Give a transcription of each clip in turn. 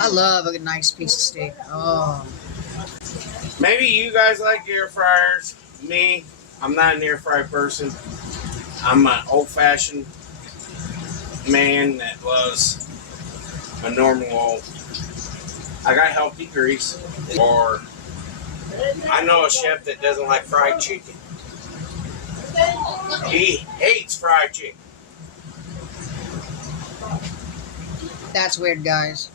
I love a nice piece of steak. Oh. Maybe you guys like air fryers. Me, I'm not an air fry person. I'm an old-fashioned man that loves a normal. I got healthy grease. Or I know a chef that doesn't like fried chicken. He hates fried chicken. That's weird, guys.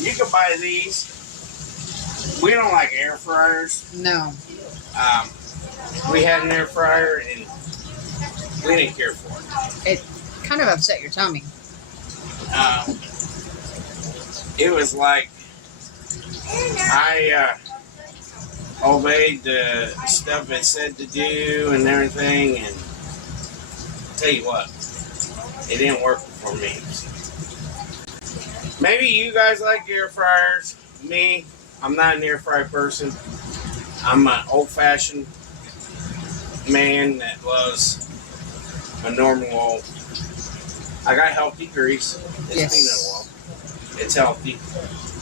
You can buy these. We don't like air fryers. No. We had an air fryer and we didn't care for it. It kind of upset your tummy. It was like I obeyed the stuff it said to do and everything, and tell you what, it didn't work for me. Maybe you guys like air fryers. Me, I'm not an air fry person. I'm an old-fashioned man that loves a normal. I got healthy grease. It's peanut oil. It's healthy.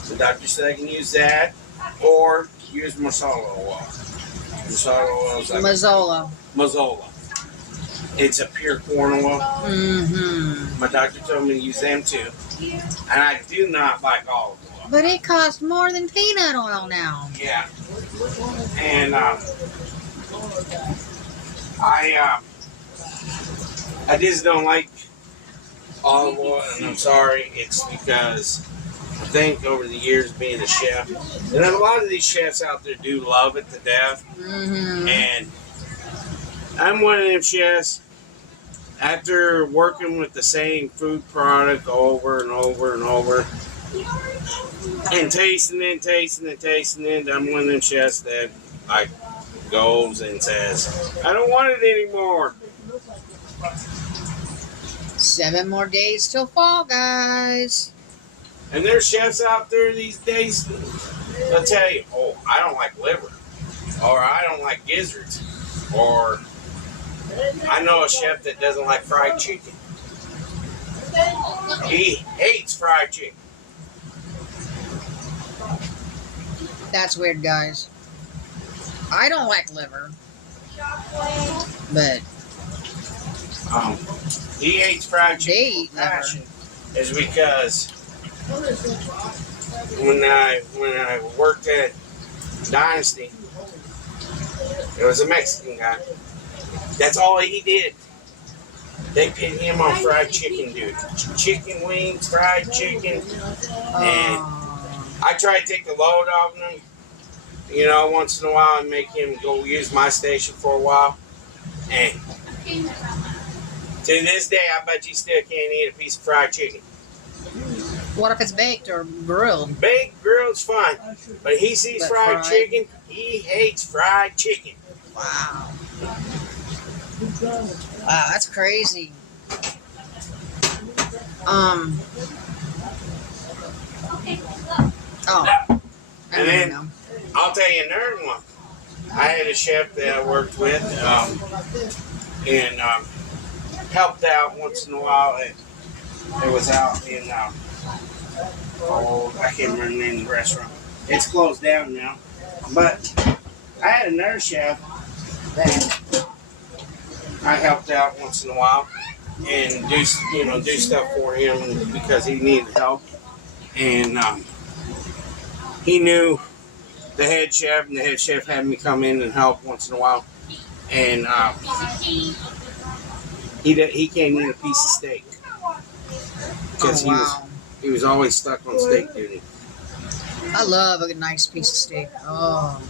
The doctor said I can use that or use masala oil. Masala oil is like Mazola. It's a pure corn oil. Mm-hmm. My doctor told me to use them too. And I do not like olive oil. But it costs more than peanut oil now. Yeah. And I just don't like olive oil, and I'm sorry. It's because I think over the years being a chef, and a lot of these chefs out there do love it to death. Mm-hmm. And I'm one of them chefs. After working with the same food product over and over and over, and tasting it, I'm one of them chefs that like goes and says, I don't want it anymore. 7 more days till fall, guys. And there's chefs out there these days, they'll tell you, oh, I don't like liver, or I don't like gizzards, or I know a chef that doesn't like fried chicken. He hates fried chicken. That's weird, guys. I don't like liver. But he hates fried chicken. they eat liver. Is because when I worked at Dynasty, it was a Mexican guy. That's all he did. They put him on fried chicken, dude. Chicken wings, fried chicken. And I try to take the load off him, you know, once in a while and make him go use my station for a while. And to this day, I bet you still can't eat a piece of fried chicken. What if it's baked or grilled? Baked, grilled's fine. But he sees fried chicken, he hates fried chicken. Wow. Wow, that's crazy. And then I'll tell you another one. I had a chef that I worked with and helped out once in a while. It was out in I can't remember the name of the restaurant. It's closed down now. But I had another chef that I helped out once in a while and do stuff for him because he needed help. And he knew the head chef, and the head chef had me come in and help once in a while. And he can't eat a piece of steak because he was always stuck on steak duty. I love a nice piece of steak. Oh.